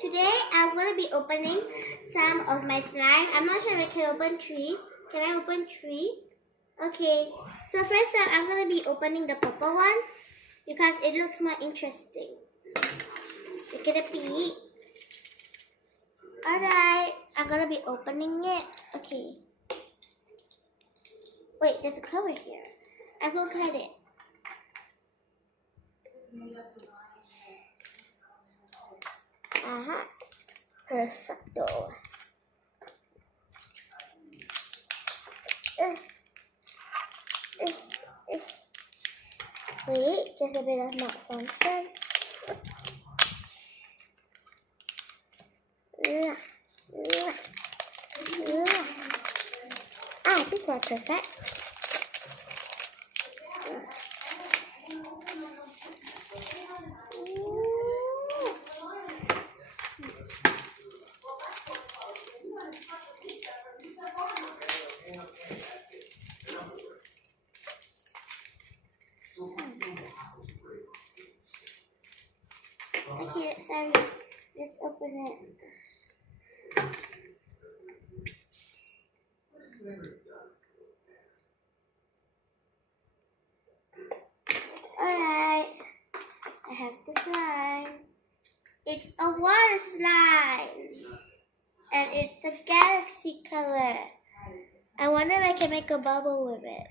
Today I'm going to be opening some of my slime. I'm not sure if I can open 3. Can I open 3? Okay, so first time I'm going to be opening the purple one because it looks more interesting. Look at the peek. Alright, I'm going to be opening it. Okay. Wait, there's a cover here. I will cut it. Aha. Perfecto. Wait, just a bit of mouthful first. I think we're perfect. Okay, sorry. Let's open it. Alright. I have the slime. It's a water slime. And it's a galaxy color. I wonder if I can make a bubble with it.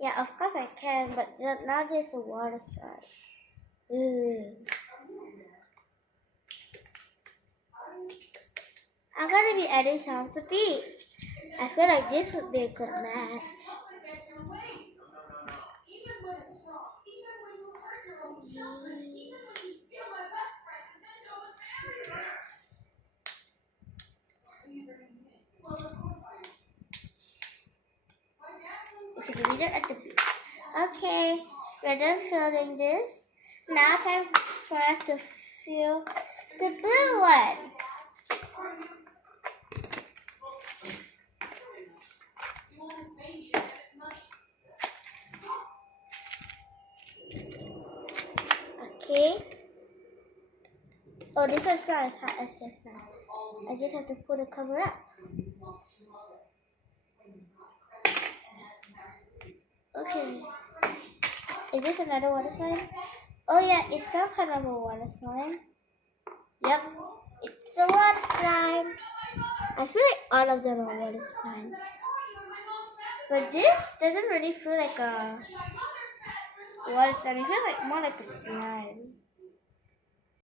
Yeah, of course I can, but now there's a water slime. Ooh. I'm gonna be adding some to beat. I feel like this would be a good match. It's a leader at the beat. Okay, we're done filling this. Now time for us to fill the blue one. Okay. Oh, this one's not as hot as just now. I just have to put a cover up. Okay. Is this another water slime? Oh yeah, it's some kind of a water slime. Yep, it's a water slime. I feel like all of them are water slimes. But this doesn't really feel like a water slime. It feels like more like a slime.